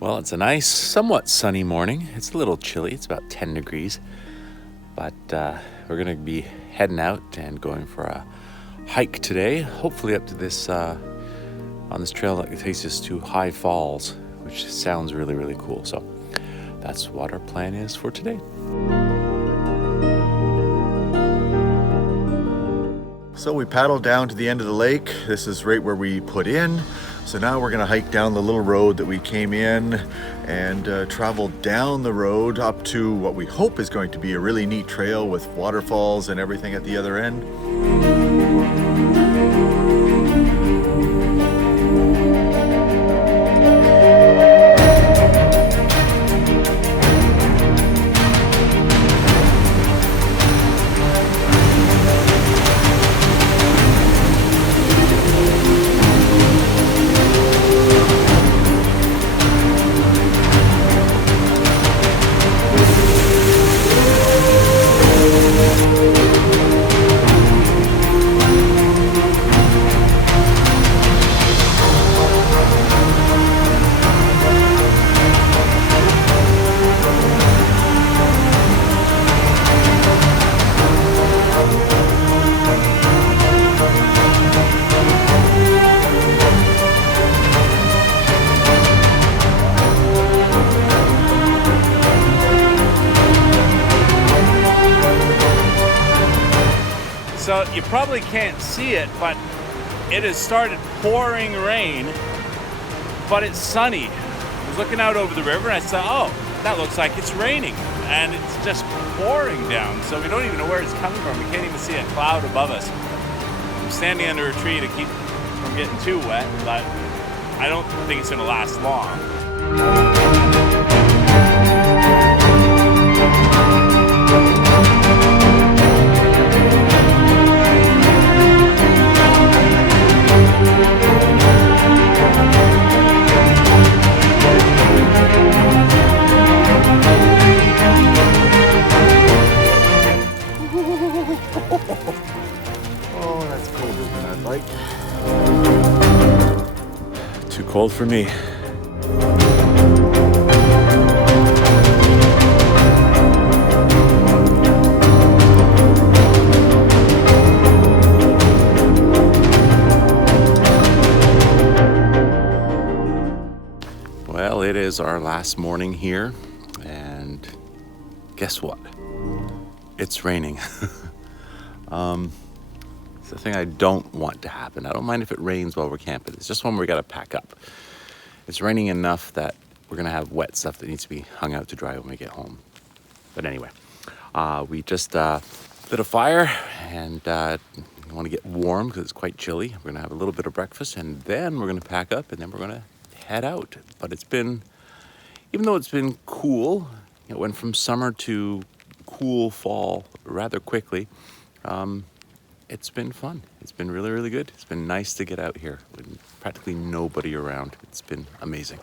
Well, it's a nice, somewhat sunny morning. It's a little chilly. It's about 10 degrees. But we're going to be heading out and going for a hike today. Hopefully up to this, on this trail that takes us to High Falls, which sounds really, really cool. So that's what our plan is for today. So we paddled down to the end of the lake. This is right where we put in. So now we're gonna hike down the little road that we came in and travel down the road up to what we hope is going to be a really neat trail with waterfalls and everything at the other end. So you probably can't see it, but it has started pouring rain, but it's sunny. I was looking out over the river and I said, oh, that looks like it's raining. And it's just pouring down, so we don't even know where it's coming from. We can't even see a cloud above us. I'm standing under a tree to keep from getting too wet, but I don't think it's gonna last long. Oh, that's colder than I'd like. Too cold for me. Well, it is our last morning here, and guess what? It's raining. It's the thing I don't want to happen. I don't mind if it rains while we're camping. It's just when we gotta pack up. It's raining enough that we're gonna have wet stuff that needs to be hung out to dry when we get home. But anyway, we just lit a fire and we want to get warm because it's quite chilly. We're gonna have a little bit of breakfast and then we're gonna pack up and then we're gonna head out. But it's been, even though it's been cool, it went from summer to cool fall rather quickly. It's been fun. It's been really, really good. It's been nice to get out here with practically nobody around. It's been amazing.